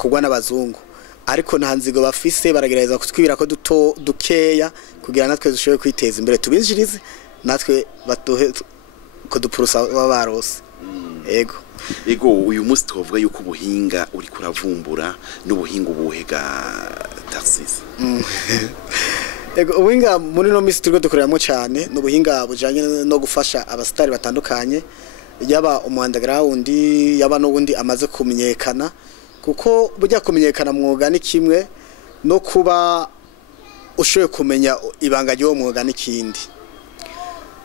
akugwa n'abazungu ariko nta nzigo bafise baragerageza kutwibira ko dukeya kugira natwe dushoboye kwiteza imbere tubinjirize natwe batuhe ko dupurusa babarose ego uyu munsi twavuga yuko ubuhinga uri kuravumbura n'ubuhinga ubuhega Tarcisse ego ubuhinga muri no misi turiko dukoreramo cyane n'ubuhinga bujanye no gufasha abasitari batandukanye yaba umuunderground yaba n'ubundi amaze kumenyekana kuko burya kumenyekana mwuga ni kimwe no kuba ushoboye kumenya ibanga ry'uwo mwuga n'ikindi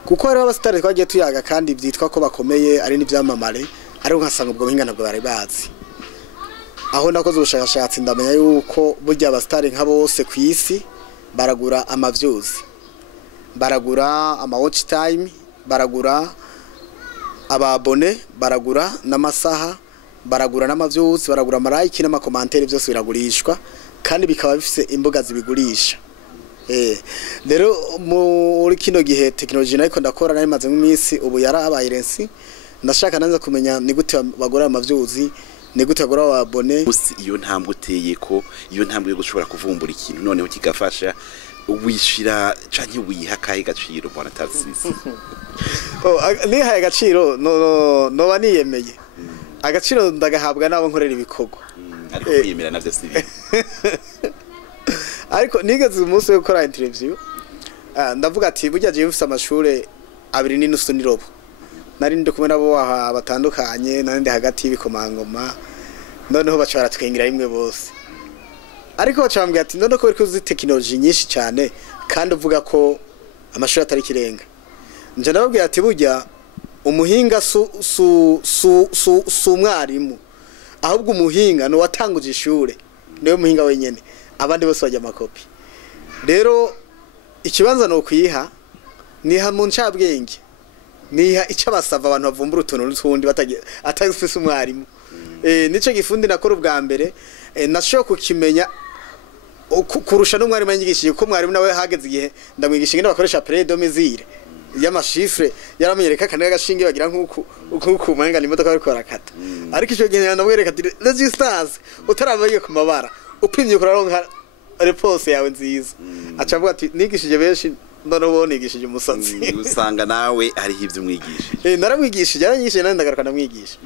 kuko rero abasitari twagiye tuyaga kandi byitwa ko bakomeye ari n'ivyamamare ariko nkasanga ubwo buhinga nabwo bari bazi aho nakoze ubushakashatsi ndamenya yuko burya abasitari nka bose ku isi baragura amavyuzi baragura ama watch time baragura ababone baragura n'amasaha baragura n'amavyuzi baragura amarayiki n'amakomantere byose biragurishwa kandi bikaba bifise imbuga zibigurisha rero muri kino gihe technology nako ndakora nari maze nk'imisi ubu yarabaye rensi ndashaka nanza kumenya ni gute bagura amavyuzi ni gute bagura ababone iyo ntambwe uteye ko iyo ntambwe yo gushobora kuvumbura ikintu noneho kigafasha wishira canke wiha kahe gaciro bwana Tarcisse ni haye gaciro no baniyemeye agaciro ndagahabwa nabo nkorera ibikorwa ariko kwiyemera navyo sibi ariko nigeze umunsi wo gukora interview ndavuga ati burya je mfise amashure 2.5 nirobo nari ndi kumwe nabo batandukanye nandi hagati y'ibikomangoma noneho bacara twengira rimwe bose ariko bacambye ati none ko biri technology nyinshi cyane kandi uvuga ko amashuri atari kirenga nje nababwira ati burya umuhinga su mwarimu ahubwo umuhinga no watanguje ishure niyo muhinga wenyene abandi bose bajya makopi rero ikibanza no kwiha ni mu ncabwenge niha icyo basava abantu bavumbura utuntu n'utundi atagifise umwarimu nico gifundi nakora ubwa mbere nasho kukimenya kurusha n'umwarimu yanyigishije ko mwarimu nawe hageze igihe ndamwigisha ingene bakoresha predomizire y'amashifre yaramenyereka kandi agashinge bagira nk'uko umenga ni imodoka bariko barakata ariko ico gihe ndamwereka ati resistance utarabaye ku mabara upimye kuraronka repose yawe nziza aca avuga ati nigishije benshi none ubo nigishije umusazi usanga nawe ari ivyo umwigishije naramwigishije yaranyishije nandi ndagaruka namwigisha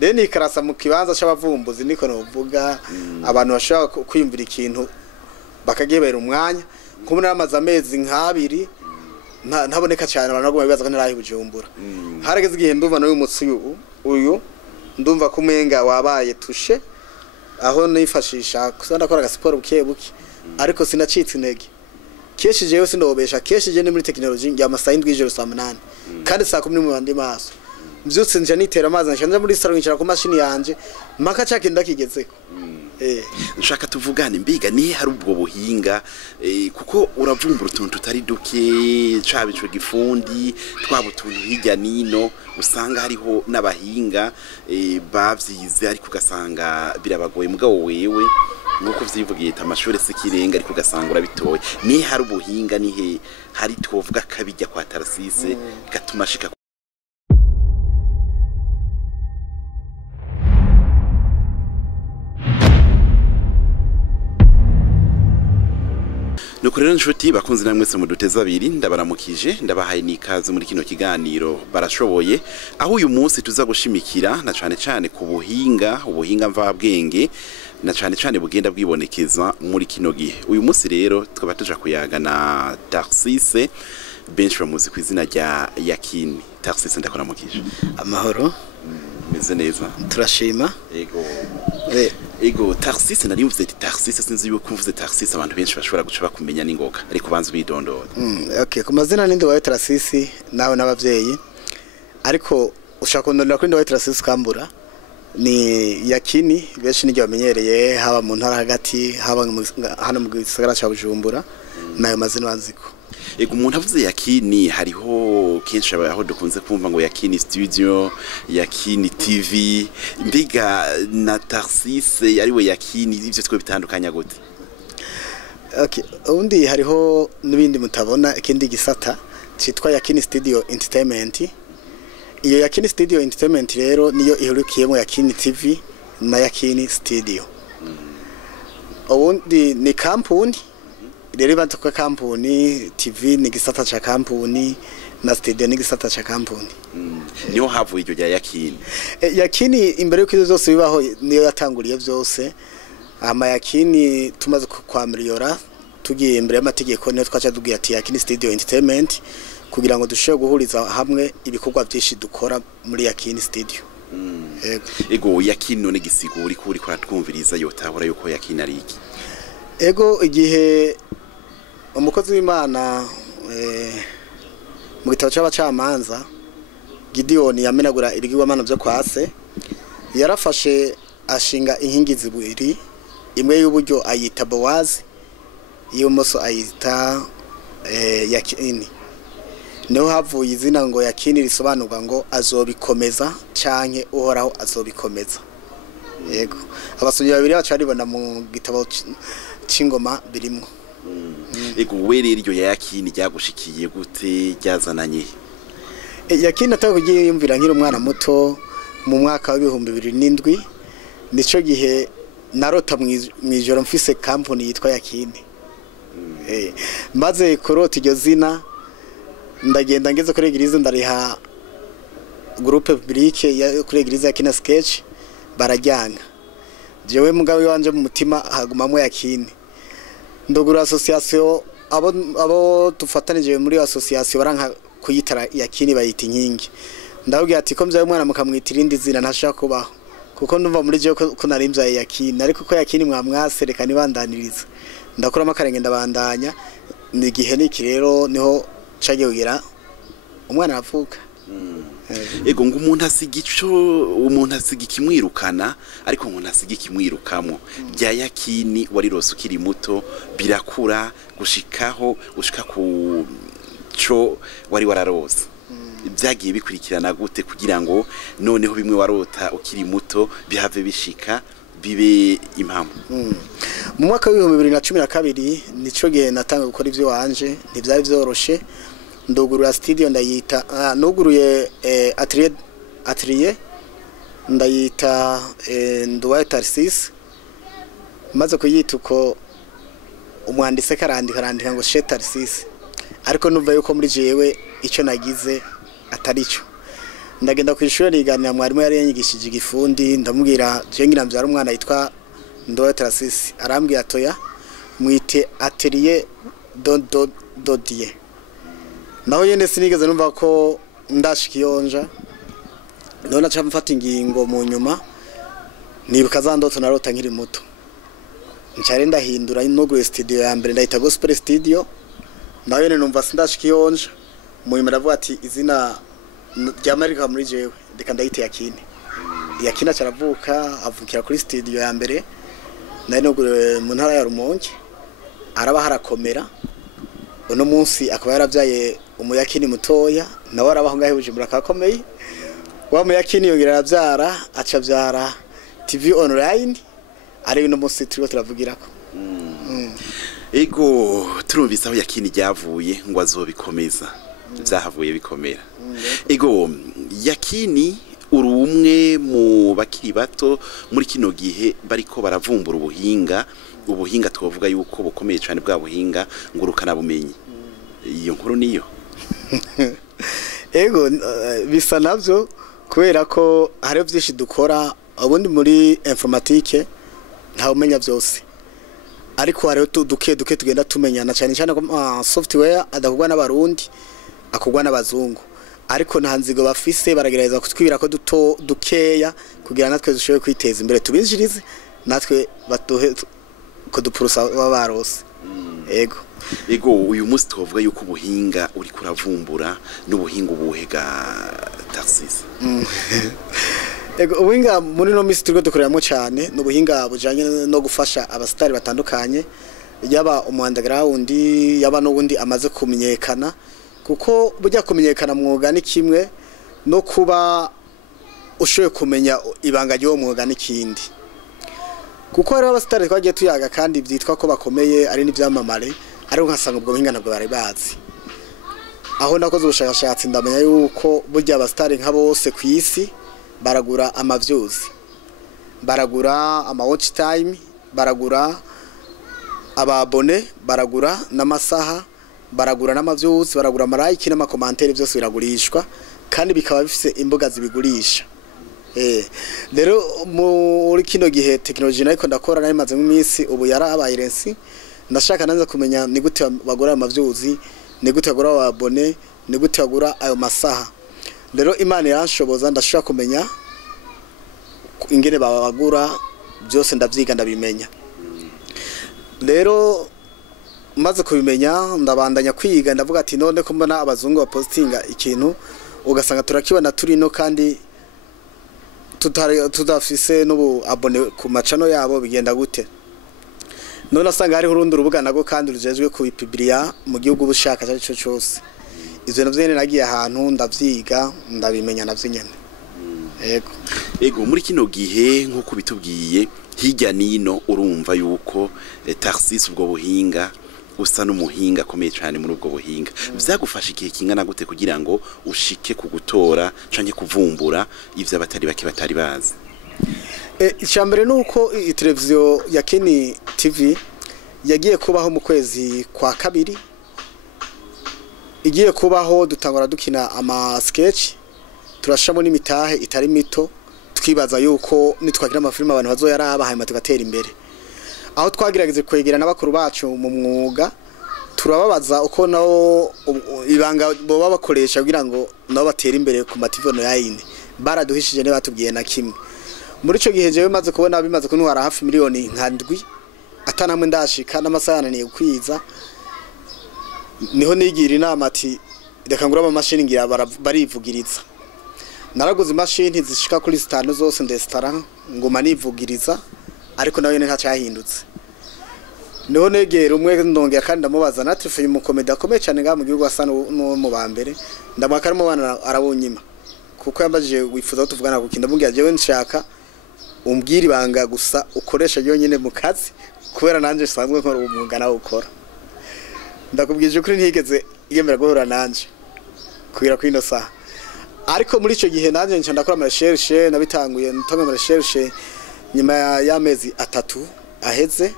rero ni karasa mu kibanza c'abavumbuzi niko novuga abantu bashaka kwiyumvira ikintu bakagebera umwanya kumwe n'amazi amezi nk'abiri ntaboneka cyane abantu bagomba bibaza ko ntarahi bujumbura harageze igihe ndumva no umutsi uyu ndumva kumenga wabaye tushe aho nifashisha kusanda kora gasiporo buke ariko sinacitse intege keshije yose ndobesha keshije ni muri technology ya masaha 7 saa 8 kandi saa 10 mu bandi maso mvyutse nje nitera amazi nshanje muri salon nshira ku mashini yanje maka cyake ndakigezeko nshaka tuvugane mbiga ni hari ubwo buhinga kuko uravumbura utuntu tutari duke cabico gifundi twabutuntu hirya nino usanga hariho n'abahinga bavyize ariko ugasanga birabagoye mugabo wewe nuko vyivugiye amashuri sikirenga ariko ugasanga urabitoye ni hari ubuhinga nihe hari twovuga kabijya kwa Tarcisse gatuma shika Nukurero nshuti bakunze namwe se muduteza abiri ndabaramukije ndabahaye nikaze muri kino kiganiro barashoboye aho uyu munsi tuza gushimikira na cane ku ubuhinga mvabwenge na cane bugenda bwibonekeza muri kino gihe uyu munsi rero tukaba tuja kuyaga na Tarcisse benshi bamuzi ku izina rya Yakini Tarcisse ndakoramukije amahoro meze neza turashima ego Tarcisse nari mvuze ati Tarcisse sinzi yuko mvuze Tarcisse abantu benshi bashobora guca bakumenya ningoga ariko banze bidondora okay ku mazina ninde wa Tarcisse nawe n'abavyeyi ariko ushaka kundondera kuri wa Tarcisse kambura ni Yakini benshi nijye bamenyereye haba mu ntara hagati haba hano mu gisagara ca Bujumbura nayo mazina banziko ego umuntu avuze Yakini hariho kenshi aho dukunze kumva ngo Yakini studio Yakini TV mbiga na Tarcisse yariwe Yakini ivyo twe bitandukanya gute okay undi hariho nibindi mutabona ikindi gisata citwa Yakini Studio Entertainment iyo Yakini Studio Entertainment rero niyo ihurikiyemo Yakini TV na Yakini Studio ubundi ni kampuni rero batuka kampuni TV ni gisata cha kampuni na studio ni gisata cha kampuni niho havuye iryo rya yakini yakini imbere yuko izo zose bibaho niyo yatanguriye byose ama yakini tumaze kwamiliyora tugiye imbere y'amategeko niyo twacha tugiye ati yakini studio entertainment kugira ngo dushobore guhuriza hamwe ibikorwa byinshi dukora muri yakini studio. Ego yakini none gisiguri kuri twumviriza yotahora yuko yakini ari iki? Ego igihe umukozi w'Imana mu gitabo cy'abacamanza Gideon yamenagura ibigirwamana byo kwase yarafashe ashinga inkingi zibiri imwe y'uburyo ayita Bowazi y'umoso ayita yakini niho havuye izina ngo yakini risobanurwa ngo azobikomeza canke uhoraho azobikomeza. Yego abasomyi babiri bacu baribona mu gitabo c'ingoma birimwo. Ego werera iryo yakini ryagushikiye gute ryazananye? Yakini atakugiye yumvira nkiri umwana muto mu mwaka wa 2007 nico gihe narota mwijoro mfise company yitwa yakini. Maze kurota iryo zina ndagenda ngeze kuri Eglise ndariha groupe publique ya kuri Eglise ya Kina Sketch barajyanga jewe mugabe wanje mu mutima hagumamwe yakini ndogura association abo tufatanije muri association baranka kuyitara yakini bayita inkingi ndabwiye ati ko mvyaye umwana mukamwitira indi zina ntashaka kubaho kuko ndumva muri je ko narimvyaye yakini ariko ko yakini mwamwasereka nibandaniriza ndakora makarenge ndabandanya ni gihe niki rero niho caje kugira umwana avuka. Ego ngo umuntu asiga ikimwirukana ariko umuntu asiga ikimwirukamo bya yakini wari rose ukiri muto birakura gushika ku co wari wararose byagiye bikurikirana gute kugira ngo noneho bimwe warota ukiri muto bihave bishika bibe impamvu. Mu mwaka wa 2012 nico gihe natanga gukora ivyo wanje ntivyari vyoroshe ndugurura studio ndayita nuguruye atelier ndayita Nduwaye Tarsis maze kuyita uko umwanditse karandika ngo She Tarsis ariko numva yuko muri jewe ico nagize atarico ndagenda ku ishuri riganira mwarimu yari yanyigishije igifundi ndamubwira je ngira mbyara umwana yitwa Nduwaye Tarsis arambwiye atoya mwite atelier dodie naho yene sinigeze numva ko ndashikiyonja none acha mfata ingingo mu nyuma nibuka za ndoto narota nkiri muto ncare ndahindura inogwe studio ya mbere ndayita gospel studio naho yene numva sindashikiyonja mu nyuma ndavuga ati izina rya Amerika muri jewe ndeka ndayita yakini acaravuka avukira kuri studio ya mbere nayo nogwe mu ntara ya Rumonge araba harakomera uno munsi akaba yaravyaye umuyakini mutoya nawe arabaho ngahe bujumbura kakomeye wa muyakini yongera aravyara acavyara TV online ari uno munsi turiko turavugirako. Ego turumvisa aho yakini ryavuye ngo azobikomeza byahavuye bikomera. Ego yakini uri umwe mu bakiri bato muri kino gihe bariko baravumbura ubuhinga twavuga yuko bukomeye cyane bwa buhinga ngurukana bumenyi iyo nkuru niyo. Ego bisa navyo kubera ko hari byinshi dukora ubundi muri informatique nta umenya byose ariko hari duke tugenda tumenyana cyane cyane ko software adakugwa n'abarundi akugwa n'abazungu ariko nta nzigo bafise baragereza kutwibira ko dukeya kugira natwe dushobore kwiteza imbere tubinjirize natwe batuhe ko dupurusa babarose. Ego uyu musi twavuga yuko ubuhinga uri kuravumbura n'ubuhinga ubuhega Tarsis. Ego ubuhinga muri no misi turiko dukoreramo cyane n'ubuhinga bujanye no gufasha abasitari batandukanye yaba underground yaba n'ubundi amaze kumenyekana kuko bujya kumenyekana mwuga ni kimwe no kuba ushoye kumenya ibanga ryo mwuga n'ikindi kuko ari abasitari twagiye tuyaga kandi byitwa ko bakomeye ari n'ivyamamare ariko nkasanga ubwo buhinga nabwo bari bazi aho nakoze ubushakashatsi ndamenya yuko burya abasitari nka bose ku isi baragura amavyuzi baragura ama watch time baragura ababone baragura n'amasaha baragura n'amavyuzi baragura amarayiki n'amakomantere byose biragurishwa kandi bikaba bifise imbuga zibigurisha rero muri kino gihe technology nayiko ndakora nayo maze mu minsi ubu yarabaye rensi ndashaka nanze kumenya ni gute bagura amavyuzi ni gute bagura ababone ni gute bagura ayo masaha rero Imana yanshoboza ndashaka kumenya ingene babagura byose ndavyiga ndabimenya rero maze kubimenya ndabandanya kwiga ndavuga ati none ko mbona abazungu bapostinga ikintu ugasanga turakibona turi no kandi tudafise n'ubu abone ku macano yabo bigenda gute none asanga hari urundi rubuga nago kandi rujejwe kubipublia mu gihugu bushaka cyo cyose ivyo navyo nyene nagiye ahantu ndavyiga ndabimenya navyo nyene ego muri kino gihe nkuko bitubwiye hirya nino urumva yuko Tarsis ubwo buhinga usa n'umuhinga akomeye cyane muri ubwo buhinga vyagufasha igihe kingana gute kugira ngo ushike ku gutora canke kuvumbura ivyo abatari bake batari bazi icyambere nuko televiziyo ya Keni TV yagiye kubaho mu kwezi kwa kabiri igiye kubaho dutangura dukina ama sketch turashamo n'imitahe itari mito twibaza yuko nitwagira amafilme abantu bazoyaraba hanyuma tugatera imbere aho twagirageze kwegerana n'abakuru bacu mu mwuga turababaza uko nawo ibanga bo babakoresha kugira ngo nabo batera imbere ku mativono yayine baraduhishije ne batubwiye na kimwe muri ico gihe jewe maze kubona bimaze kuntwara hafi miliyoni nkandwi atanamwe ndashika n'amasaha yananiye kwiza niho nigira inama ati reka ngura ama machine ngira barivugiriza naraguze imashini zishika kuri 5 zose ndestara ngoma nivugiriza ariko nawe nta cyahindutse niho negera umwe ndongera kandi ndamubaza na telefone mu komedi akomeye cyane nga mu gihugu asa no mu bambere ndamwakara mu bana arabonyima kuko yambajije wifuza tuvugana gukinda mubwira jewe nshaka umbwira ibanga gusa ukoresha yonyine mu kazi kubera nanje sanzwe nkora umwuga nawo ukora ndakubwije kuri ntigeze yemera guhura nanje kugira kwino saha ariko muri ico gihe nanje nca ndakora ama recherche nabitanguye ntonga ama recherche nyuma y'amezi 3 aheze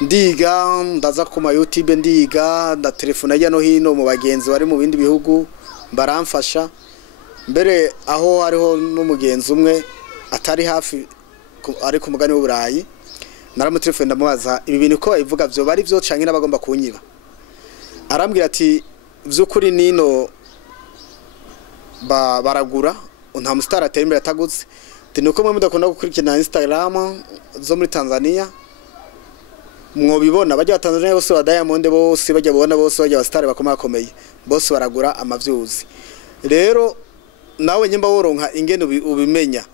ndiga ndaza ku ma YouTube ndiga nda telefone ajya no hino mu bagenzi bari mu bindi bihugu baramfasha mbere aho hariho n'umugenzi umwe atari hafi ari ku mugani w'Uburayi naramutelefone ndamubaza ibi bintu ko ivuga byo bari byo canke n'abagomba kunyiba arambwira ati vy'ukuri nino baragura nta Umusitara atera imbere atagutse nuko mwe mudakunda gukurikirana Instagram zo muri Tanzania mwobibona bajya Tanzania bose wa Diamond bose bajya bona bose bajya abasitari bakomakomeye bose baragura amavyuzi rero nawe nyimba woronka ingene ubimenya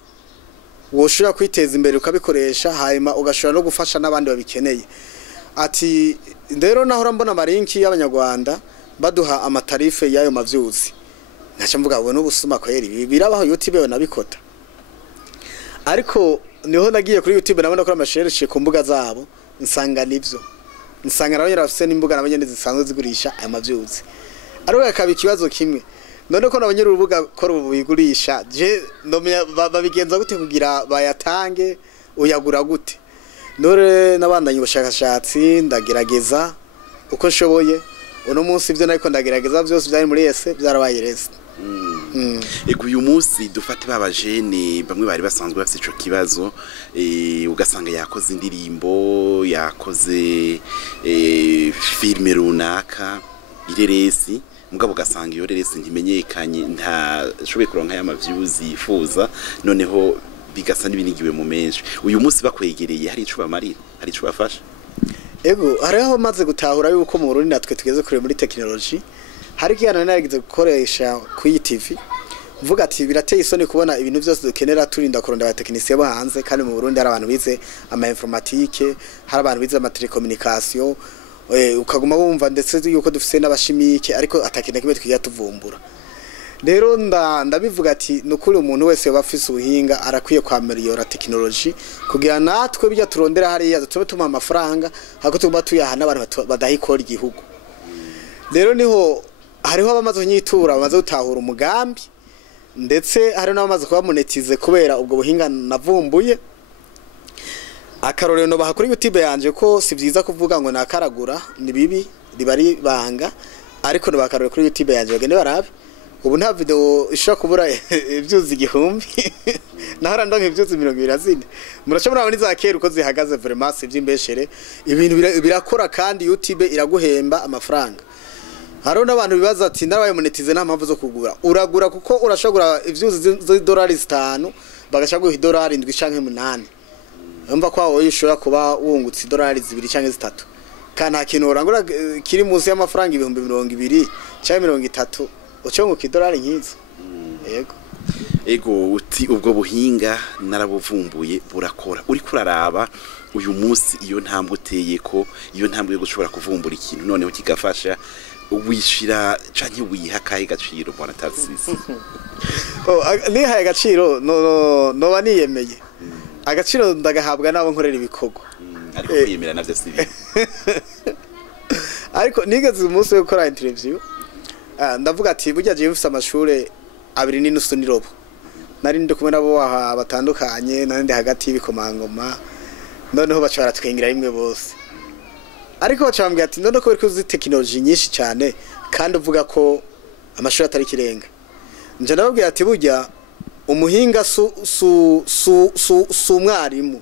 woshura kwiteza imbere ukabikoresha hayima ugashura no gufasha n'abandi babikeneye ati rero naho urambona marinki y'abanyarwanda baduha amatarife y'ayo mavyuzi naca mvuga ngo n'ubusuma kweri birabaho YouTube nabikota ariko niho nagiye kuri YouTube nabona ko amashereshe ku mbuga zabo nsanga nivyo nsanga nawe yarafise n'imbuga nabanye zisanzwe zigurisha aya mavyuzi ariko akaba ikibazo kimwe none ko nabanye urubuga ko rubigurisha je babigenza gute kugira bayatange uyagura gute nore nabandanye ubushakashatsi ndagerageza uko nshoboye uno munsi ivyo nariko ndagerageza byose byari muri ese byarabaye rese ego uyu munsi dufate babajene bamwe bari basanzwe bafite ico kibazo ugasanga yakoze indirimbo yakoze filme runaka ireresi mugabo ugasanga iyo reresi ntimenyekanye nta shobe kuronka ya views yifuza noneho bigasa n'ibinigiwe mu menshi uyu munsi bakwegereye hari ico bamarira hari ico bafasha ego hariho maze gutahura yuko mu Burundi natwe tugeze kure muri technology hari kiyana nagize gukoresha ku TV mvuga ati birateye isoni kubona ibintu byose dukenera turinda kuronda aba technicien bo hanze kandi mu Burundi hari abantu bize ama informatique hari abantu bize ama telecommunication ukaguma wumva ndetse yuko dufise n'abashimike ariko atakina kimwe twiya tuvumbura rero ndabivuga ati nukuri umuntu wese bafise ubuhinga arakwiye kwameliyora technology kugira natwe bijya turondera hariya tube tuma amafaranga hako tuba tuyahana abantu badahikora igihugu rero niho hariho abamaze kunyitura bamaze gutahura umugambi ndetse hari n'abamaze kuba monetize kubera ubwo buhinga navumbuye akarorero no baha kuri YouTube yanje ko si vyiza kuvuga ngo nakaragura ni bibi ribari banga ariko no bakarorero kuri YouTube yanje bagende barabe ubu nta video ishaka kubura ivyuzi igihumbi nahara ndonke ivyuzi 24 muracabona abani za kera uko zihagaze vraiment si vyimbeshere ibintu birakora kandi YouTube iraguhemba amafaranga haro n'abantu bibaza ati narabaye monetize nta mpamvu zo kugura uragura kuko urashobora ivyuzi $5 bagacaguha $7 canke 8 umva kwa wowe ushobora kuba wungutse $2 canke 3 kandi nta kintu urangura kiri munsi y'amafaranga 220 canke 30 uconguka $1 nkizo ego uti ubwo buhinga narabuvumbuye burakora uri kuraraba uyu munsi iyo ntambwe uteyeko iyo ntambwe yo gushobora kuvumbura ikintu noneho kigafasha wishira canke wihakaye gaciro mbona tarsisi ni haye gaciro no baniyemeye agaciro ndagahabwa nabo nkorera ibikorwa ariko kwiyemera navyo sibi ariko nigeze umunsi wo gukora interview ndavuga ati burya je mfise amashure 2.5 nirobo nari ndi kumwe nabo batandukanye nandi hagati y'ibikomangoma noneho bacara twengira rimwe bose ariko bacambye ati none ko uzi technology nyinshi cyane kandi uvuga ko amashuri atari kirenga nje nababwira ati burya umuhinga su mwarimu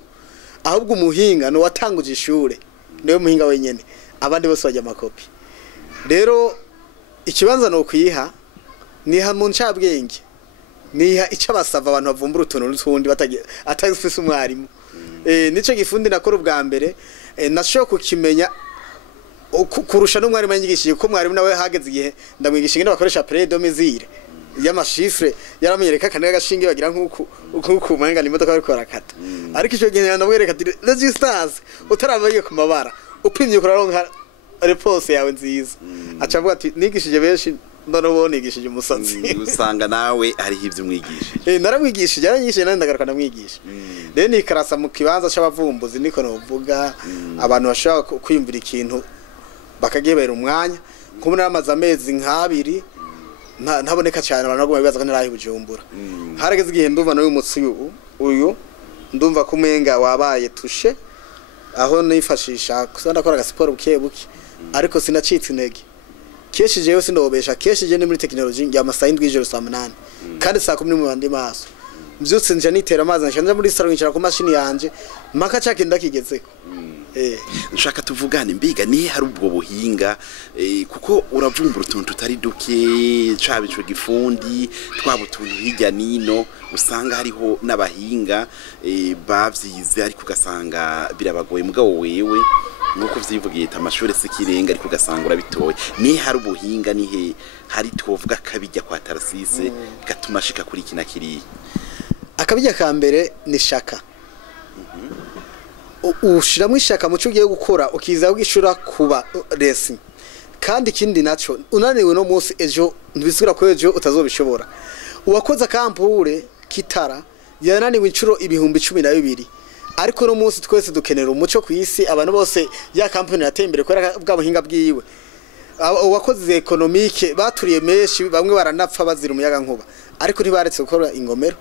ahubwo umuhinga no watanguje ishure niwe muhinga wenyene abandi bose bajya makopi rero ikibanza no kwiha niha mu ncabwenge niha ica basava abantu bavumbura utuntu n'utundi atagifise umwarimu nico gifundi nakora ubwa mbere nasho kukimenya kurusha n'umwarimu yanyigishije ko mwarimu nawe hageze igihe ndamwigisha ingene bakoresha predomizire y'amashifre yaramenyereka kandi agashinge bagira nkuko mwenga ni modoka bariko barakata ariko ico gihe ndamwereka ati resistance utarabaye ku mabara upimye kuraronka repose yawe nziza acavuga ati nigishije benshi none ubone nigishije umusatsi usanga nawe ari ivyo umwigisha naramwigishije yaranyigishije nandi ndagaruka ndamwigisha rero ni karasa mu kibanza c'abavumbuzi niko novuga abantu bashaka kwiyumvira ikintu bakagebera umwanya kumwe n'amazi amezi nk'abiri ntaboneka cyane abantu bagomba bibaza ko narahi bujumbura harageze igihe ndumva no umutsi uyu ndumva kumenga wabaye tushe aho nifashisha kusanda kora gasiporo buke ariko sinacitse intege keshije yose ndobesha keshije ni muri technology ya masaha 7:08 kandi saa 10 mu bandi maso mvyutse nje nitera amazi nshanje muri salon nshira ku mashini yanje maka cake ndakigezeko nshaka tuvugane mbiga ni hari ubwo buhinga kuko uravumbura utuntu tutari duke cabico gifundi twabutuntu hirya nino usanga hariho n'abahinga bavyize ariko ugasanga birabagoye mugabo wewe nuko vyivugiye amashuri sikirenga ariko ugasanga urabitoye ni hari ubuhinga nihe hari twovuga kabijya kwa tarsise gatuma shika kuri kina kiri akabijya ka mbere ni shaka ushiramo ishaka muco ugiye gukora ukiza ugishura kuba resi kandi kindi naco unaniwe no munsi ejo ntibisubira ko ejo utazobishobora uwakoza kampure kitara yananiwe incuro 12,000 ariko no munsi twese dukenera umuco kwisi abantu bose ya kampani yatembere kwera bwa buhinga bwiwe uwakoze economique baturiye meshi bamwe baranapfa bazira umuyaga nkuba ariko ntibaretse gukora ingomero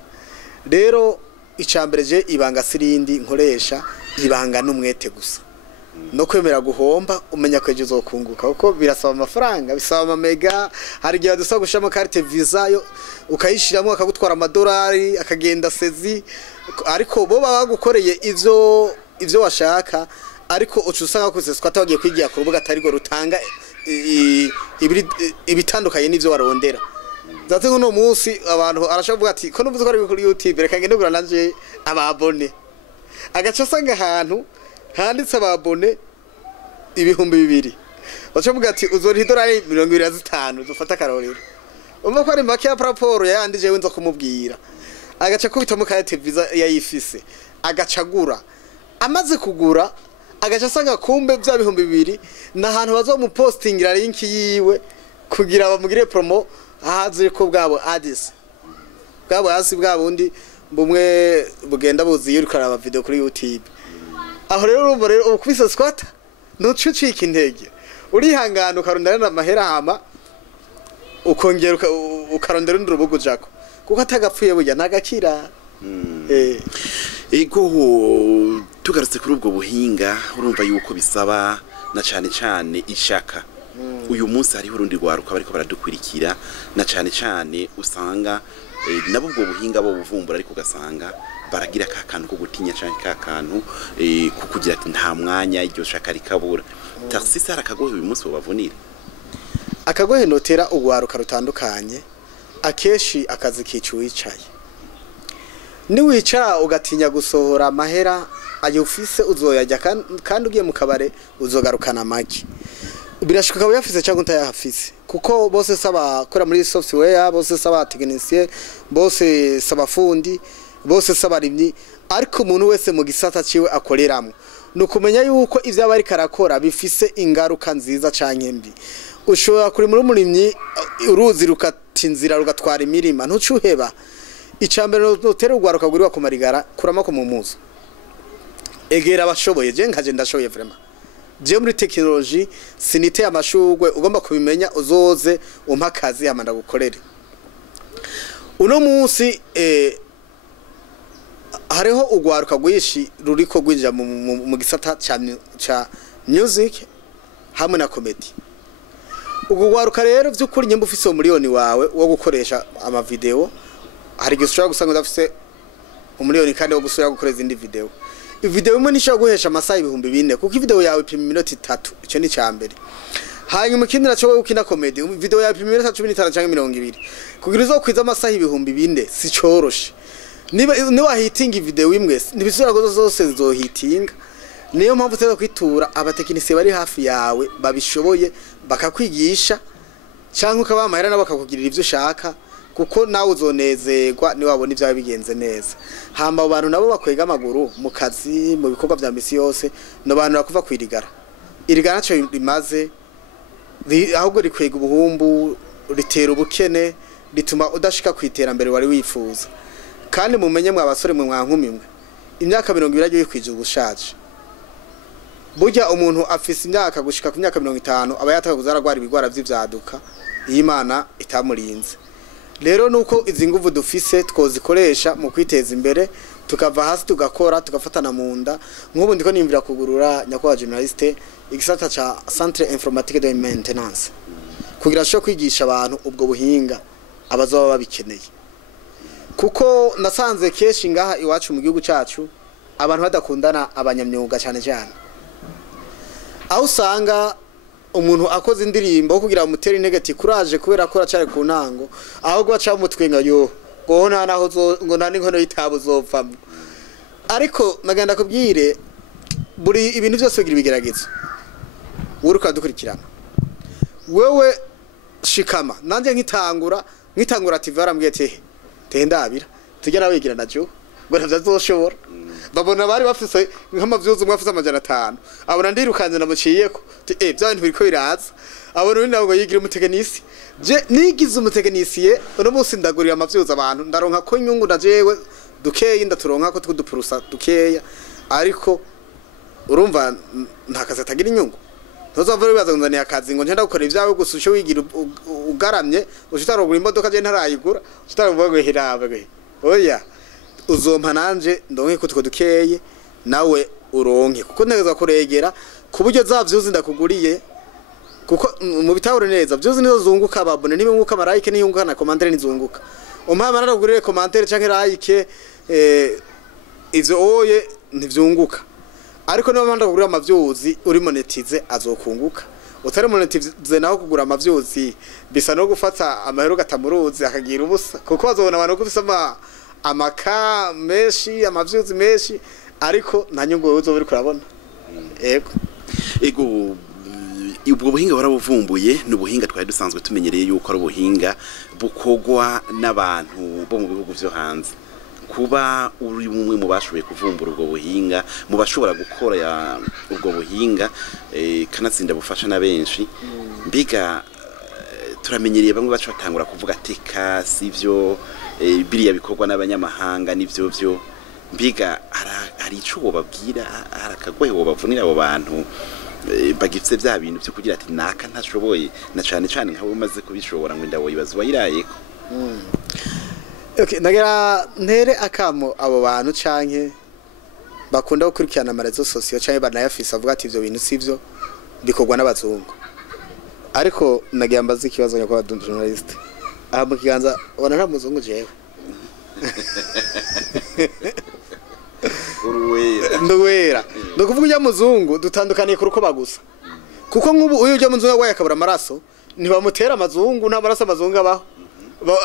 rero icambere je ibanga sirindi nkoresha ibanga n'umwete gusa no kwemera guhomba umenya ko ejo uzokunguka kuko birasaba amafaranga bisaba amamega hari gihe dusaba gushamo carte visa yo ukayishiramo akagutwara amadolari akagenda sezi ariko bo bagukoreye ivyo washaka ariko ucusanga ko seswa tagiye kwigira ku rubuga atari go rutanga ibitandukanye n'ivyo warondera zate ngo no munsi abantu arashavuga ati ko numvuze ko ari kuri YouTube reka ngende gura nanje ababone agaca sanga ahantu handitse ababone 2,000 bacavuga ati uzori $25 uzofata karorero umva ko ari make ya rapport yandije wenza kumubwira agaca kubita mu kaya visa yayifise agacagura amaze kugura agaca sanga kumbe bya 2,000 nahantu bazomupostingira link yiwe kugira bamugire promo ahaze ko bwabo adis bwabo hasi bwabundi bumwe bugenda buziye urikara video kuri YouTube aho rero urumva rero ukubise squat ntucucika intege urihangana ukarondera amahera hama ukongera ukarondera urubugo jako kuko atagapfuye burya nagakira ego tugarutse kuri ubwo buhinga urumva yuko bisaba na cane ishaka uyu munsi hariho urundi rwaruka bariko baradukurikira na cane usanga nabo ubwo buhinga bo buvumbura ariko ugasanga baragira ka kantu ko gutinya canke ka kantu kukugira ati nta mwanya iryo shaka rikabura taxis arakagohe uyu munsi bobavunira akagohe notera ugwaruka rutandukanye akeshi akazi kicu wicaye ni wicara ugatinya gusohora amahera ayo ufise uzoyajya kandi ugiye mu kabare uzogarukana amagi birashoboka ko yafise cyangwa utayafise kuko bose saba kora muri software bose saba technicien bose saba fundi bose saba rimyi ariko umuntu wese mu gisata ciwe akoreramo nukumenya yuko ivyo abari karakora bifise ingaruka nziza canke mbi ushobora kuri muri murimyi uruzi rukatinzira rugatwara imirima ntucuheba icambere notera ugwaruka guriwa ku marigara kurama ko mu muzo egera abashoboye je nkaje ndashoboye vraiment je muri technology sinite amashugwe ugomba kubimenya uzoze umpakazi amanda gukorere uno munsi hariho ugwaruka gwishi ruriko gwinja mu gisata cha music hamwe na comedy ugwaruka rero vy'ukuri nyemba ufise umuliyoni wawe wo gukoresha ama video hari gishobora gusanga udafise umuliyoni kandi wo gusubira gukoreza indi video video imwe nishobora guhesha amasaha 4,000 kuko video yawe ipima iminota 3 ico ni cyambere hanyuma ikindi naco wowe ukina comedy video yawe ipima iminota 15 canke 20 kugira uzokwiza amasaha 4,000 si coroshe niba hitinga video imwe nibisura gozo zose zizohitinga niyo mpamvu tero kwitura abatekinisiye bari hafi yawe babishoboye bakakwigisha cyangwa ukabamahera nabo bakakugirira ivyo ushaka kuko nawe uzonezerwa ni wabona ivyawe bigenze neza hamba abantu nabo bakwega amaguru mu kazi mu bikorwa vya misi yose no bantu bakuva kwirigara irigara naco rimaze ahubwo rikwega ubuhumbu ritera ubukene rituma udashika kwiterambere wari wifuza kandi mumenye mwa basore mwe mwankumimwe imyaka 20 yagiye kwije ubushaje burya umuntu afise imyaka gushika ku myaka 50 aba yataka kuzaragwara ibigwara vy'ivyaduka Imana itamurinze rero nuko izi nguvu dufise twozikoresha mu kwiteza imbere tukava hasi tugakora tugafatana munda nk'ubu ndiko nimvira kugurura nyakwa journaliste igisata cha Centre Informatique de Maintenance kugira sho kwigisha abantu ubwo buhinga abazoba babikeneye kuko nasanze keshi ngaha iwacu mu gihugu cyacu abantu badakundana abanyamyuga cyane cyane aho usanga umuntu akoze indirimbo kugira umutere intege kuraje kubera ko aracare ku ntango aho gwaca umutwenga yo gohona naho ngo nani nkono yitabo zopfamo ariko naganda kubwire buri ibintu byose bigira bigeragezo uruka dukurikirana wewe shikama nanje nkitangura TV arambwiye tendabira tugera wigira najo ngo ntazoshobora babona bari bafise nk'amavyuzo mwafise amajana 5 abona ndirukanze namuciyeko byabintu biriko biraza abona undi nabwo yigira umutekinisi je nigize umutekinisiye uno munsi ndagurira amavyuzo abantu ndaronka ko nyungu ndajewe dukeye ndaturonka ko tudupurusa dukeya ariko urumva ntakaza tagira inyungu ntozavura bibaza ngo ndani akazi ngo ntenda gukora ivyawe gusa usho wigira ugaramye ushitaro imodoka je ntarayigura ushitaro ngo hirabe oya uzompa nanje ndonke ko tuko dukeye nawe uronke kuko ntegeza kuregera kuburyo zavyuzi ndakuguriye kuko mu bitawure neza vyuzi nizo zunguka babone nibe nkuko marayike niyunguka na commentaire nizunguka umpama naragurire commentaire canke like ivyo oye ntivyunguka ariko niba manda kugura amavyuzi uri monetize azokunguka utari monetize naho kugura amavyuzi bisa no gufata amahero gatamuruzi akagira ubusa kuko bazobona abantu kufisa amaka meshi amavyuzi meshi ariko nta nyungu uzo biri kurabona ego ubwo buhinga barabuvumbuye n'ubuhinga twari dusanzwe tumenyereye yuko ari ubuhinga bukogwa n'abantu bo mu bihugu vyo hanze kuba uri umwe mu bashoboye kuvumbura ubwo buhinga mu bashobora gukora ubwo buhinga kanatsinda bufasha na benshi mbiga turamenyereye bamwe bacu batangura kuvuga teka sivyo biriya bikorwa n'abanyamahanga nivyo vyo mbiga ari ico babwira arakagwe ho bavunira abo bantu bagifite bya bintu byo kugira ati naka ntashoboye na cyane cyane nkawe umaze kubishobora ngo ndawo ibazwa irayeko okay nagera ntere akamo abo bantu canke bakunda gukurikirana amarezo sosiyo cyangwa banayafise avuga ati ivyo bintu sivyo bikorwa n'abazungu ariko nagiye mbaza ikibazo nyako journalist aha mu kiganza ubona nta muzungu jewe nduwera ndakuvuga ujya muzungu dutandukaniye kuruko bagusa kuko nk'ubu uyu ujya muzungu waye akabura amaraso ntibamutera amazungu nta maraso amazungu abaho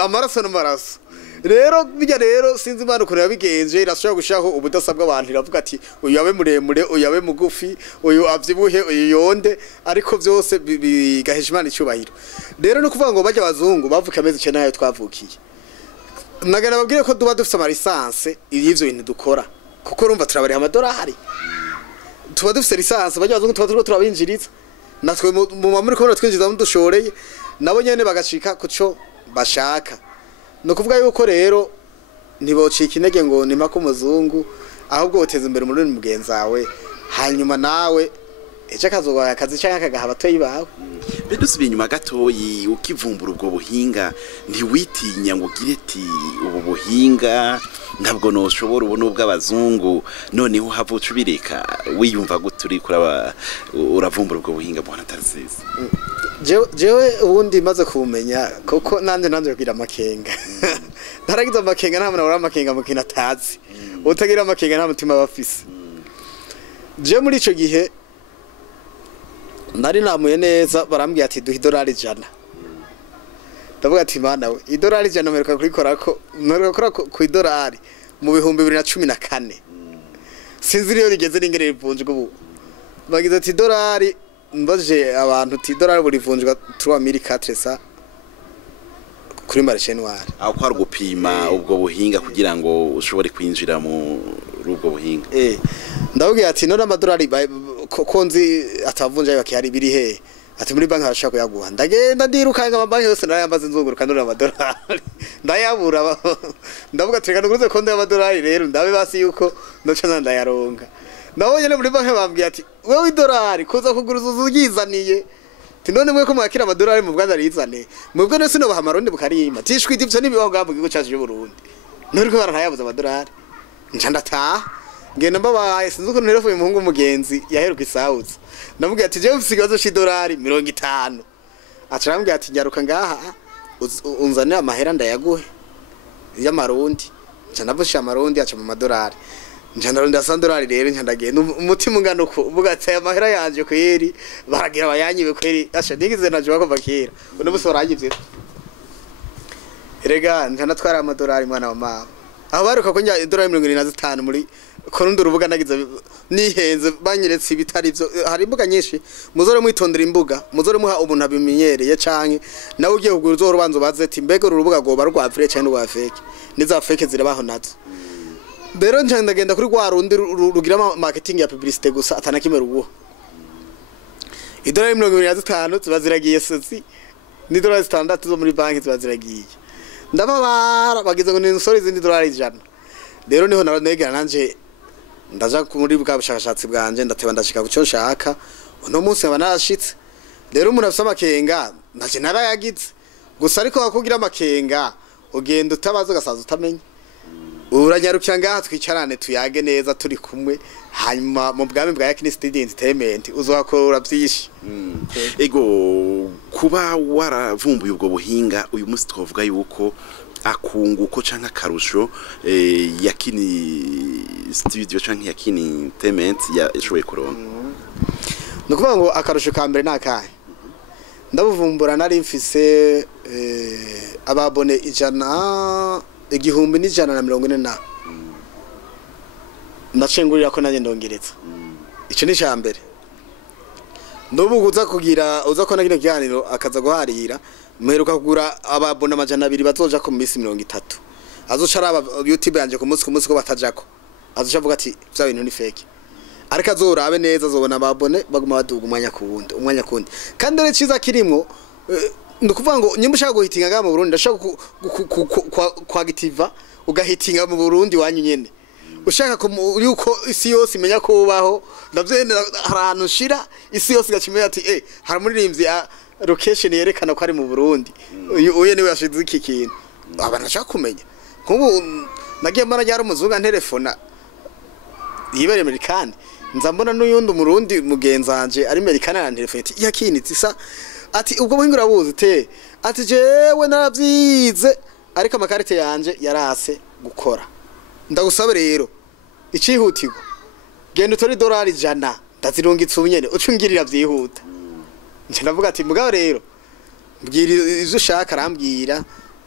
amaraso n'amaraso rero bijya rero sinzi imana ukuntu yabigenje irashobora gushiraho ubudasabwa abantu iravuga ati uyu yabe muremure uyu yabe mugufi uyu avyibuhe uyu yonde ariko byose bigahesha imana icyubahiro rero no kuvuga ngo bajya abazungu bavuka amezi cyane nayo twavukiye nagana babwire ko duba dufite amalisanse y'ivyo bintu dukora kuko urumva turabariha amadolari tuba dufite lisanse bajya abazungu tuba turiko turabinjiriza natwe mu mamuri ko twinjiza mu dushoreye nabo nyene bagashika kuco bashaka no kuvuga yuko rero ntibocika intege ngo nima ko muzungu ahubwo uteza imbere muri mugenzawe hanyuma nawe eje kazoba akazi cyangwa akagaha abatoyi bawe bedusubiye inyuma gatoyi ukivumbura ubwo buhinga ntiwitinya ngo ugire ati ubu buhinga ntabwo noshobora ubu nubwo abazungu noneho havuca ubireka wiyumva guturi kuraba uravumbura ubwo buhinga bwana Tarcisse jewe ubundi maze kumenya koko nanje kugira amakenga naragize amakenga nta muntu amakenga mu kintu atazi utagira amakenga nta mutima bafise je muri ico gihe nari namuye neza barambwiye ati duha $100 ndavuga ati mana we $100 mperuka kurikorako mperuka ku $1 mu 2014 sinzi riyo rigeze n'ingere rivunjwe ubu bagize ati $1 mbaje abantu ati $1 buri vunjwa 3400 kuri marché noir aho kwari gupima ubwo buhinga kugira ngo ushobore kwinjira mu rubwo buhinga ndavuga ati none amadolari konzi atavunja bakihari biri he ati muri banki harashaka kuyaguha ndagenda ndirukanga amabanki yose narayambaza inzunguruka ndura amadolari ndayabura ndavuga ati reka nguruze konde y'amadolari rero ndabe basi yuko ndoca ndayaronga nabonye ne muri banki bambwiye ati wewe $1 kuza kuguruza uzugizaniye tinone mwe ko mwakira amadolari mu Rwanda rizane mubwo nese no bahamaronde bukarima tishwi divyo nibibaho gabo gigo cyaje Burundi nuri ko barahayabuza amadolari ncandata ngenda mbabaye sinzi ukuntu nterefuye umuhungu umugenzi yaheruka isawuza ndamubwiye ati jewe mfise ikibazo $50 acarambwiye ati nyaruka ngaha unzanira amahera ndayaguhe y'amarundi ncandabusha amarundi aca mu madolari njandaronda $100 rero ncandagenda umutima ungana uko uvuga ati amahera yanje kweri baragira bayanyibe kweri asha nigize naje bakova kera uno musorangi vyo erega ncanatwara amadolari mwana wa mama aho baruka ko nya $25 muri korundi urubuga nagize nihenze banyeretse ibitari byo hari imbuga nyinshi muzore mwitondera imbuga muzore muha umuntu abimenyereye canke nawe ugiye kugura uzo rubanzo baze ati mbega urubuga goba rwavire cyane rwa fake niza fake zirabaho nazo rero ndagenda kuri rwa rundi rugira marketing ya publicité gusa atanakimera uwo $25 tubaziragiye sisi ni $6 zo muri banki tubaziragiye ndababara bagize ngo ni sorry izindi $100 rero niho naregera nanje ndaja muri bwa bushakashatsi bwanje ndateba ndashika kuco nshaka uno munsi aba narashitse rero umuntu afite amakenga ntaje narayagize gusa ariko bakugira amakenga ugenda utabaza gasaza utamenye uranyarukira ngaha twicarane tuyage neza turi kumwe hanyuma mu bwami bwa Yakini Studio Entertainment uzakora byinshi ego kuba waravumbuye ubwo buhinga uyu munsi twavuga yuko akunguko canka karusho Yakini Studio canka Yakini Entertainment yashoboye kuronka no kuvuga ngo akarusho ka mbere nakahe ndabuvumbura nari mfise ababone 1,140 nacengurira ko nanjye ndongereza ico ni cyambere ndobuguza kugira uza ko nagino kiganiro akaza guharira muheruka kugura ababona 200 bazoja ku minsi 30 azoca araba YouTube yanje ku munsi ko batajako azoca avuga ati bya bintu ni fake ariko azorabe neza azobona ababone baguma baduga umwanya kundi kandi rero ciza kirimo ndukuvuga ngo nyimba ushaka guhitinga ga mu Burundi ndashaka kwagitiva ugahitinga mu Burundi wanyu nyene ushaka ko yuko isi yose imenya ko ubaho ndavyene ahantu shira isi yose gacimeye ati hari umuririmbyi location yerekana ko ari mu Burundi uye niwe yashize iki kintu abana nashaka kumenya kuko nagiye mara ryari umuzunga telefona yibere Amerikani nza mbona n'uyundi umurundi mugenzanje ari Amerikani na telefone yakinitse isa ati ubwo buhinga urabuzi te ati jewe naravyize ariko amakarite yanje yarase gukora ndagusabe rero icihutirwa genda utori dolari 100 ndazirungitse ubunyene ucungirira vyihuta nje ndavuga ati mugabo rero mbwira ivyo ushaka arambwira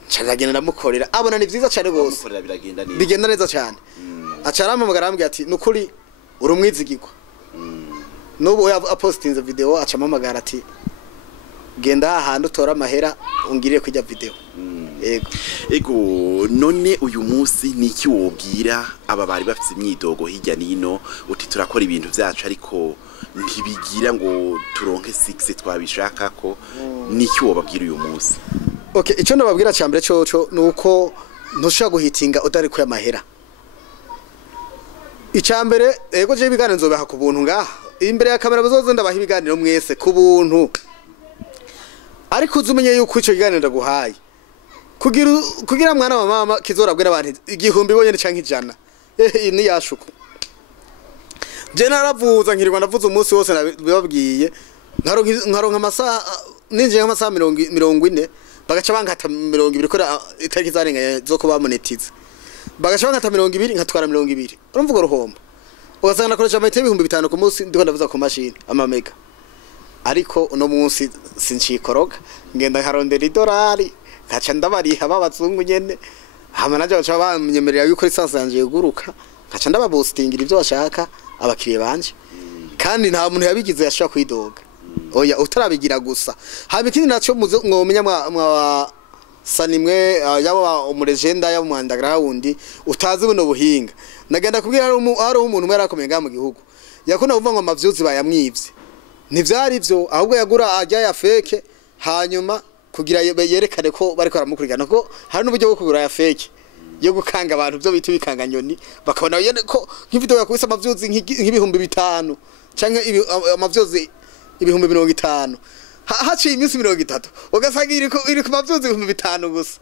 ncaragenda ndamukorera abona ni vyiza cyane gose bigenda neza cyane acarama mugarambwira ati nukuri urumwizigirwa nubu apostinze video acamamagara ati genda ahantu utora amahera ungiriye kujya video ego none uyu munsi niki wobwira aba bari bafite imyidogo hirya nino uti turakora ibintu byacu ariko ntibigira ngo turonke 6 twabishaka ko niki wobabwira uyu munsi okay ico nababwira cyambere coco nuko ntushaka guhitinga utari ku amahera icambere ego je ibiganiro nzobaha ku buntu ngaha imbere ya kamera bazoze ndabaha ibiganiro mwese ku buntu ariko uzumenye yuko ico kiganiro ndaguhaye kugira mwana wa mama kizorabwira abantu igihumbi bonyene canke 100 ni yashuku je naravuza nkirirwa ndavuza umunsi wose nabibabwiye nkaronka amasaha ninje nk'amasaha 40 bagaca bankata 20 ko itariki zarengaye zo kuba monetize bagaca bankata 20 nkatwara 20 urumva ngo ruhomba ugasanga nakoresha amayite 5,000 ku munsi ndiko ndavuza ku machine amamega ariko uno munsi sincikoroga ngenda nkarondera idolari kaca ndabariha babazungu nyene hama naje baca bamenyemerera yuko lisansi yanje yuguruka kaca ndababostingira ivyo bashaka abakiriye banje kandi nta muntu yabigize yashaka kwidoga oya utarabigira gusa hama ikindi naco mwomenya mwa sanimwe yaba umulegenda yaba mu underground utazi buno buhinga nagenda kubwira hari umuntu mwera akomeye nga mu gihugu yakona uvuga ngo amavyuzi bayamwivye ntivyari ivyo ahubwo yagura ajya ya fake hanyuma kugira yerekane ko bariko baramukurikirana ko hari n'uburyo bwo kugura ya fake yo gukanga abantu byo bita bikanga nyoni bakabona yene ko nk'ivideo yakubise amavyuzi nk'ibihumbi 5 canke amavyuzi ibihumbi 50 haciye iminsi 30 ugasanga iri ku mavyuzi ibihumbi 5 gusa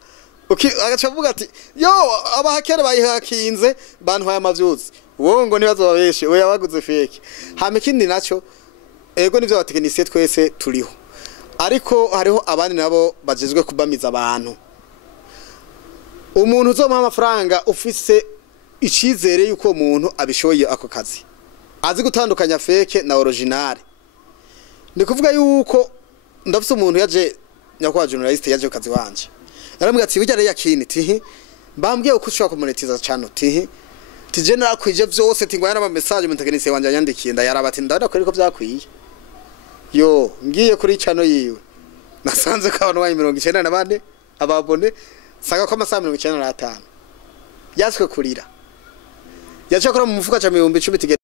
agaca avuga ati yo abahakere bayihakinze bantu haya mavyuzi wowe ngo ntibazobabeshe oya baguze fake hama ikindi naco ego nivyo abatekinisiye twese turiho ariko hariho abandi nabo bajejwe kubamiza abantu umuntu uzomuha amafaranga ufise icizere yuko umuntu abishoye ako kazi azi gutandukanya fake na original ndi kuvuga yuko ndafise umuntu yaje nyakwa journalist yaje kazi wanje arambwira ati bijya yakini tihi bambwiye uko ushaka kumonetiza channel tihi tije nakwije vyose tingwa yana message mu tekinisiye wanje yandikiye ndayarabati ndadakora ko byakwiye yo ngiye kuri channel yiwe nasanze ko abantu bayi 94 ababone sanga ko amasaha 95 yaswe kurira yaje akora mu mufuka cha 10,000 tige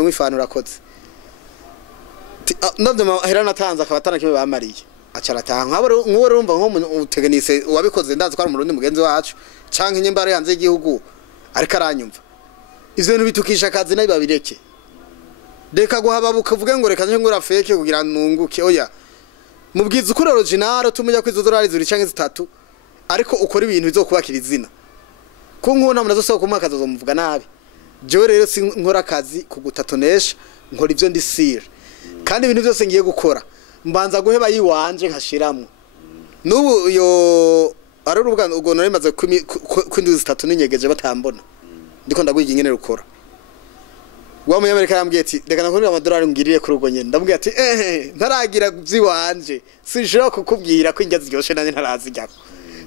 mwifano rakoze ndavyo ahera natanze akabatana kibe bamariye acarata nk'abo rumva nko mu tekinisiye wabikoze ndazi ko ari umurundi mugenzi wacu canke nyembare yanze igihugu ariko aranyumva ivyo bintu bitukisha akazi nabi babireke reka guhababuka uvuge ngo reka ngura fake kugira nunguke oya mubwiza ukuri original tumenya ko izo dolari zuri canke zitatu ariko ukora ibintu bizokubakira izina ko nkubona munazo soko kumaka zomuvuga nabi jewe rero sinkora akazi kugutatonesha nkora ivyo ndisira kandi ibintu byose ngiye gukora mbanza guheba yiwanje nkashiramwe nubu yo ari urubuga ubwo nari maze kw'induzi zitatu n'inyegeje batambona ndiko ndagwiga ingene rukora wa mu Amerika yambwiye ati reka nakorera amadolari ngiriye kuri ubwo nyene ndambwiye ati ntaragira vyiwanje sinshobora kukubwira ko injya ziryoshe nanye ntarazijyako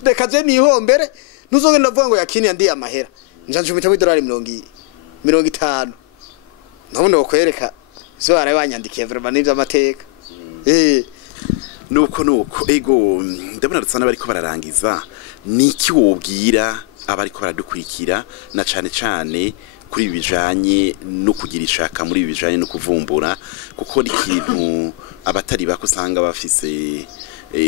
reka je nihombere ntuzogenda vuga ngo yakini yandi amahera njanje umita mu dolari 50 nabone bakwereka zo arabanyandikiye vraiment n'ivyo amateka nuko ego ndabona rutsana bariko bararangiza niki wobwira abariko baradukurikira na cane kuri bijanye no kugira ishaka muri bijanye no kuvumbura kuko ikintu abatari bakusanga bafise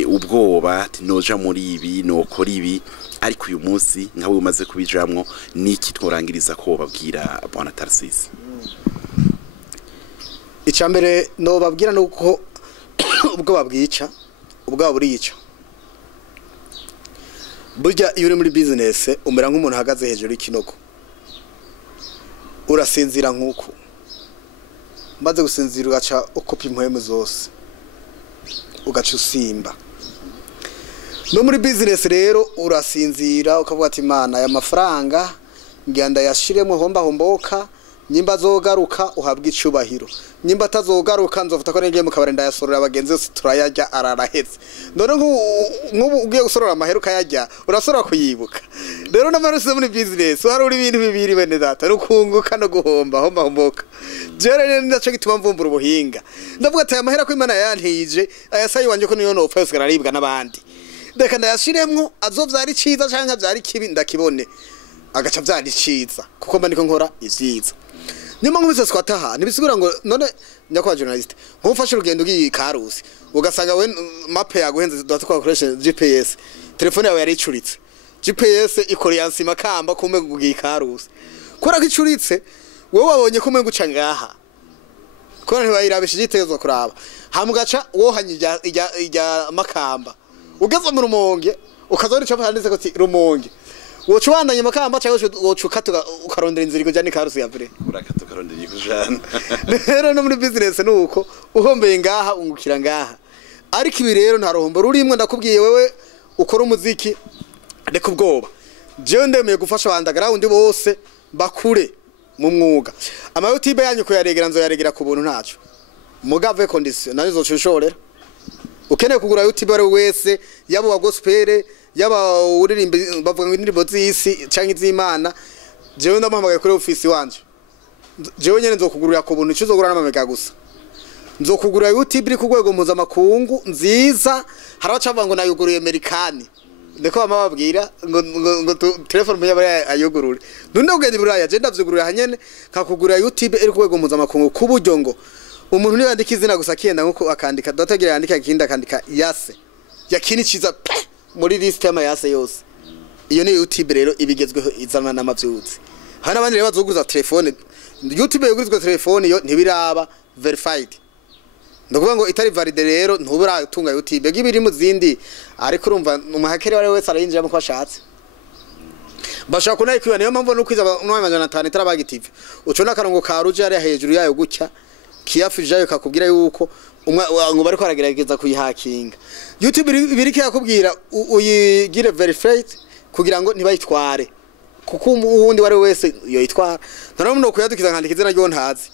ubwoba noja muri ibi nokora ibi ariko uyu munsi nkawe umaze kubijamwo niki tworangiriza ko babwira bwana Tarsis icambere no babwira nuko ubwo babwica ubwo burica burya iyo uri muri business umera nk'umuntu ahagaze hejuru y'ikinogo urasinzira nk'uko maze gusinzira ugaca ukopa impwemu zose ugaca usimba no muri business rero urasinzira ukavuga ati Imana aya mafaranga ngenda yashiremo homboka nyimba azogaruka uhabwa icubahiro nyimba atazogaruka nzofuta ko ngiye mu kabare ndayasorora abagenzi bose turayajya araraheze none nk'ubu ugiye gusorora amahera ukayajya urasorora kuyibuka rero n'amaruse muri business wari uri ibintu bibiri bene data rukunguka no guhomba homboka jere ndaco gituma mvumbura ubuhinga ndavuga ati aya mahera ko Imana yantije ayasayi wanje ko niyo nopfa yose gararibwa n'abandi reka ndayashiremwo azovyari ciza canke vyari kibi ndakibone agaca vyari ciza kuko mba niko nkora ivyiza nyuma nkubise twataha nibisigura ngo none nyakwa journalist nkufashe urugendo ugiye Karusi ugasanga we mape yaguhenze datakoresha GPS telefone yawe yari icuritse GPS ikora yansima kamba kume ugiye Karusi kora kicuritse wowe wabonye kume guca ngaha kora ntibayirabishije itezo kuraba hamugaca wohanye ijya makamba ugeze mu Rumonge ukazora icyo handitse ko Rumonge wocubandanye makamba cyangwa wocukatuka ukarondera inzira ikujana Karusi ya vre urakata ukarondera ikujana rero no muri business nuko uhombeye ngaha ungukira ngaha ariko ibi rero nta ruhombo rurimwe ndakubwiye wewe ukora umuziki reka ubwoba jewe ndemeye gufasha underground bose bakure mu mwuga ama YouTube yanyu ko yaregera nzo yaregera ku buntu ntaco mugave condition nazo zoshorera ukeneye kugura YouTube ari wese yabo wa gospel yaba uririmba bavuga ngo indirimbo z'isi canke iz'Imana jewe ndamuhamagaye kuri office wanje jewe nyene nzokugurira ku buntu cizogura n'amamega gusa nzokugurira YouTube iri ku rwego mpuzamakungu nziza harabacavuga ngo nayuguruye Amerikani ndeko bamababwira ngo telefone menya bari ayugurure none ugende buraya je ndavyugurura hanyene kakugurira YouTube iri ku rwego mpuzamakungu ku buryo ngo umuntu niba andika izina gusa kienda nkuko akandika dotagira yandika kindi akandika yase yakini ciza muri list y'amayase yose iyo ni YouTube rero ibigezweho izana n'amavyuzi hana abandi rero bazoguza telefone YouTube yuguzwe telefone yo ntibiraba verified ndakuvuga ngo itari valide rero ntubura tunga YouTube gibiri mu zindi ariko urumva umuhakere wari wese arayinjira mu kwashatse bashaka kunayi kwiba niyo mpamvu no kwiza n'amajana 5 itarabaga TV ucona karongo ka ruje ari hejuru yayo gucya kiyafijayo kakubwira yuko ngo bari kwaragerageza kuyihakinga YouTube birike yakubwira uyigire verified kugira ngo ntibayitware kuko uwundi wari wese yo yitwara none muno kuyadukiza nkandika izina ryo ntazi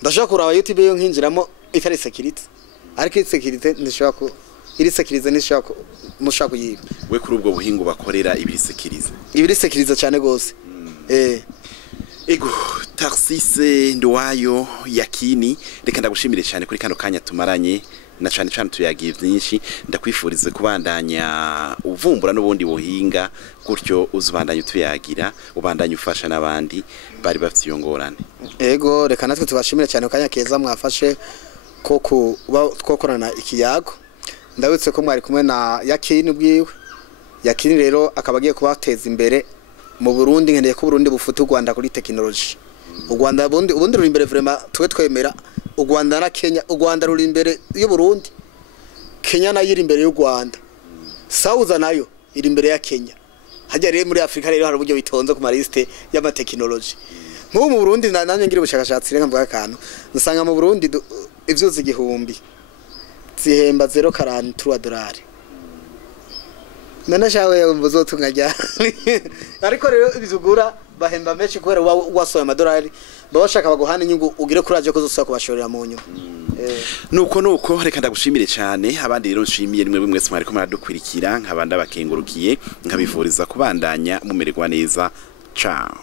ndashaka kuraba YouTube yo nkinjiramo itari security ariko security ndishaka iri security nishaka mushaka kuyiba we kuri ubwo buhingo bakorera ibiri security cyane gose Ego Tarsise Ndwayo Yakini reka ndagushimire cyane kuri kano kanya tumaranye na cyane tuyagiye byinshi ndakwifurize kubandanya uvumbura n'ubundi buhinga gutyo uzubandanya tuyagira ubandanya ufasha nabandi bari bafite yongorane ego reka natwe tubashimire cyane kanya keza mwafashe ko twokorana ikiyago ndabutse ko mwari kumwe na Yakini ubwiwe Yakini rero akabagiye kubateza imbere mu Burundi ngendeye ko Burundi bufuta u Rwanda kuri technology u Rwanda ubundi ruri imbere vraiment twemera u Rwanda na Kenya u Rwanda ruri imbere y'u Burundi Kenya nayo iri imbere y'u Rwanda South nayo iri imbere ya Kenya hajya rero muri Afrika rero hari uburyo bitonze ku mariste y'ama technology nk'ubu mu Burundi nanjye ngira ubushakashatsi reka mvuga akantu nsanga mu Burundi ivyuzi igihumbi zihemba 0.43 nana shawe mbuzotunga jya ariko rero bizugura bahemba menshi kubera wasoya amadolari babashaka baguhana inyungu ugire kuraje ko zosaba kubashorera mu nyuma nuko reka ndagushimire cyane abandi rero nshimiye nimwe mwese mwari ko maradukurikira nkabanda bakengurukiye nkabivuriza kubandanya mumererwa neza ciao